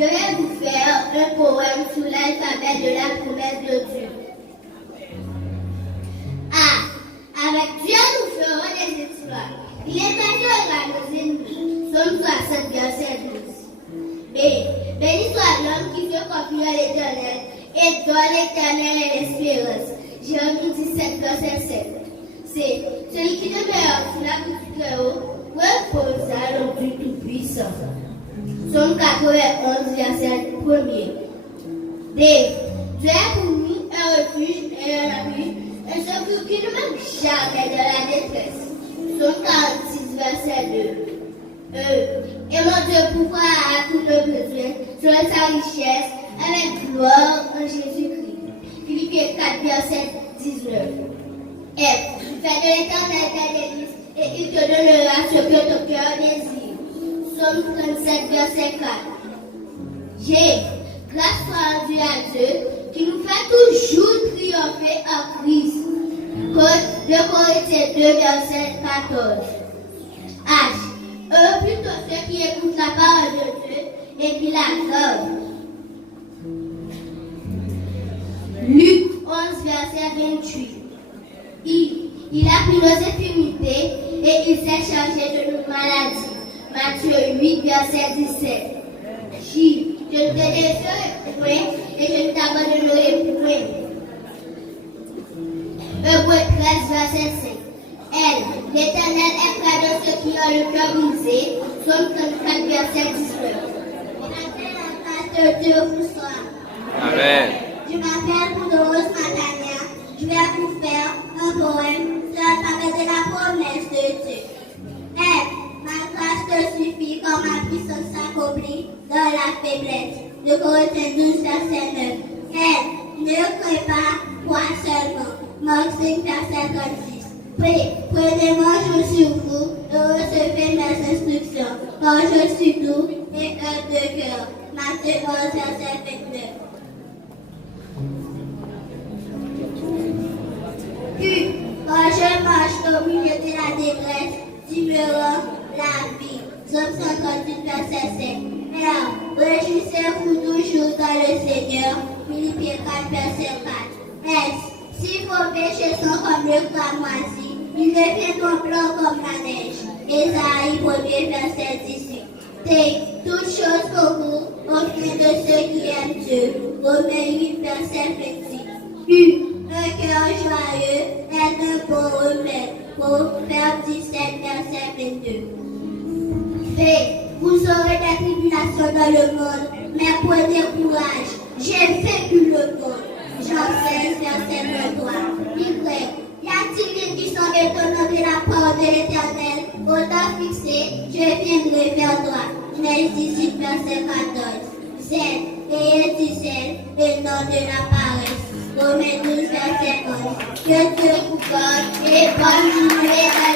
Je vais vous faire un poème sur l'alphabet de la promesse de Dieu. A. Avec Dieu, nous ferons des étoiles. Il est passé au nos ennemis. Somme 60, verset 12. B. Béni soit l'homme qui fait confiance à l'Éternel et dont l'Éternel est l'espérance. Jérémie 17, verset 7. C. Celui qui demeure sous la boutique de haut repose à l'ombre du Tout-Puissant. Somme 91, verset 1er. D. Dieu est pour nous un refuge et un appui, un secours qui ne manque jamais de la détresse. Somme 46, verset 2. E. Et mon Dieu pourvoit à tous nos besoins selon sa richesse avec gloire en Jésus-Christ. Philippiens 4, verset 19. F. Fais de l'Éternel ta délice et il te donnera ce que ton cœur désire. Somme 37, verset 4. G. Grâce soit rendue à Dieu qui nous fait toujours triompher en Christ. Code 2 Corinthiens 2, verset 14. H. Eux plutôt ceux qui écoutent la parole de Dieu et qui la gardent. Luc 11, verset 28. I. Il a pris nos infirmités et il s'est chargé de nos maladies. Matthieu 8, verset 17. J. Je ne te décerai point et je ne t'abandonnerai point. Hébreux 13, verset 5. L. L'Éternel est près de ceux qui ont le cœur brisé. Somme 34, verset 19. La grâce de Dieu vous soit. Amen. Je m'appelle Poudrose Matania. Je vais vous faire un poème sur l'alphabet de la promesse de Dieu. L. Ma grâce te suffit quand ma puissance s'accomplit dans la faiblesse. De Corinthiens 12, verset 9. L. Ne crains pas, crois seulement. Marc 5, verset 36. Prenez mon jour sur vous et recevez mes instructions, car je suis doux et humble de cœur. Matthieu 11, verset 29. Puis, quand je marche au milieu de la détresse, tu me rends la vie. Somme 58, verset 5. Mère, réjouissez-vous toujours dans le Seigneur. Philippiens 4, verset 4. S. Si vos péchés sont comme le cramoisi, ils deviendront blancs comme la neige. Ésaïe 1er, verset 18. T. Toutes choses concourent au bien de ceux qui aiment Dieu. Romains 8, verset 26. U. Un cœur joyeux est un bon remède. Proverbe 17, verset 22. V. Vous aurez des tribulations dans le monde, mais prenez courage. J'ai vaincu le monde. Jean 16, verset 23. Y a-t-il qui sont étonnants de la part de l'Éternel? Au temps fixé, je viendrai vers toi. Genèse 18, verset 14. Z. Ayez du zèle et non de la paresse. Romains 12, verset 11. Que Dieu vous garde et bonne journée à